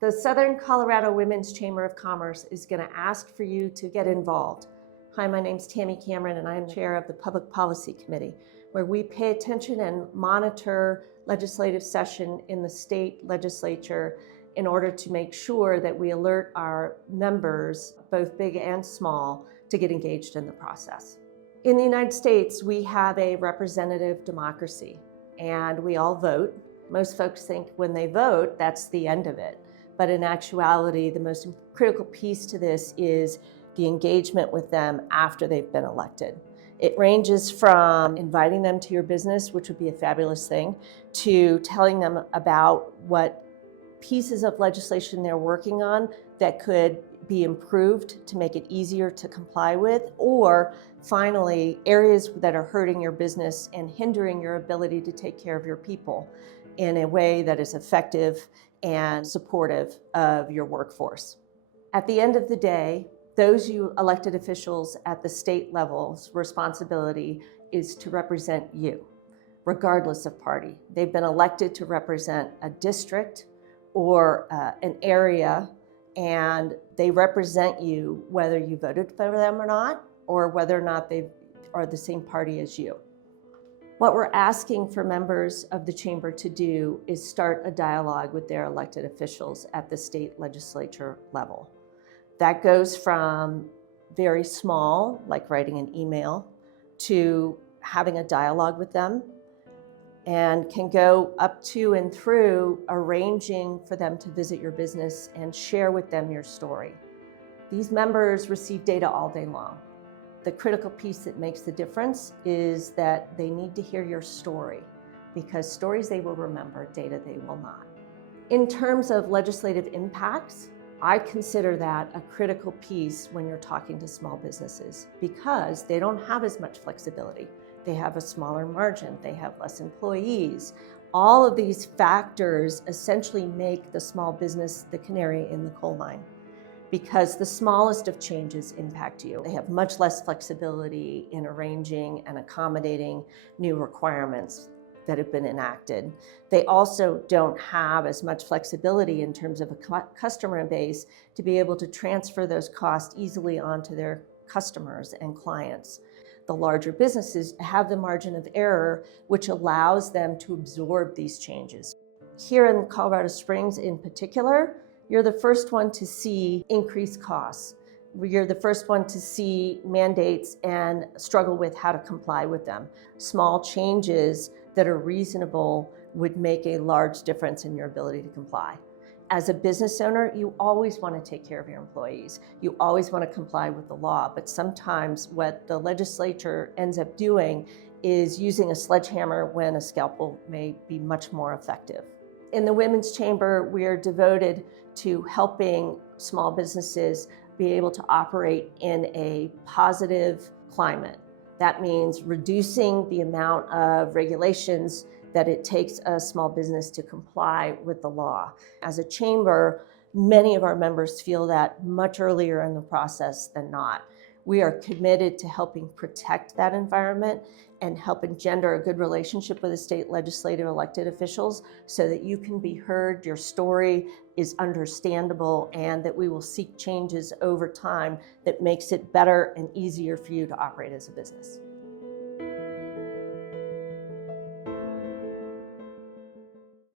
The Southern Colorado Women's Chamber of Commerce is going to ask for you to get involved. Hi, my name's Tammy Cameron, and I'm chair of the Public Policy Committee, where we pay attention and monitor legislative session in the state legislature in order to make sure that we alert our members, both big and small, to get engaged in the process. In the United States, we have a representative democracy, and we all vote. Most folks think when they vote, that's the end of it. But in actuality, the most critical piece to this is the engagement with them after they've been elected. It ranges from inviting them to your business, which would be a fabulous thing, to telling them about what pieces of legislation they're working on that could be improved to make it easier to comply with, or finally, areas that are hurting your business and hindering your ability to take care of your people in a way that is effective and supportive of your workforce. At the end of the day, those you elected officials at the state level's responsibility is to represent you, regardless of party. They've been elected to represent a district or an area, and they represent you whether you voted for them or not, or whether or not they are the same party as you. What we're asking for members of the chamber to do is start a dialogue with their elected officials at the state legislature level. That goes from very small, like writing an email, to having a dialogue with them, and can go up to and through arranging for them to visit your business and share with them your story. These members receive data all day long. The critical piece that makes the difference is that they need to hear your story, because stories they will remember, data they will not. In terms of legislative impacts, I consider that a critical piece when you're talking to small businesses, because they don't have as much flexibility. They have a smaller margin, they have less employees. All of these factors essentially make the small business the canary in the coal mine, because the smallest of changes impact you. They have much less flexibility in arranging and accommodating new requirements that have been enacted. They also don't have as much flexibility in terms of a customer base to be able to transfer those costs easily onto their customers and clients. The larger businesses have the margin of error, which allows them to absorb these changes. Here in Colorado Springs in particular, you're the first one to see increased costs. You're the first one to see mandates and struggle with how to comply with them. Small changes that are reasonable would make a large difference in your ability to comply. As a business owner, you always want to take care of your employees. You always want to comply with the law, but sometimes what the legislature ends up doing is using a sledgehammer when a scalpel may be much more effective. In the Women's Chamber, we are devoted to helping small businesses be able to operate in a positive climate. That means reducing the amount of regulations that it takes a small business to comply with the law. As a chamber, many of our members feel that much earlier in the process than not. We are committed to helping protect that environment and help engender a good relationship with the state legislative elected officials so that you can be heard, your story is understandable, and that we will seek changes over time that makes it better and easier for you to operate as a business.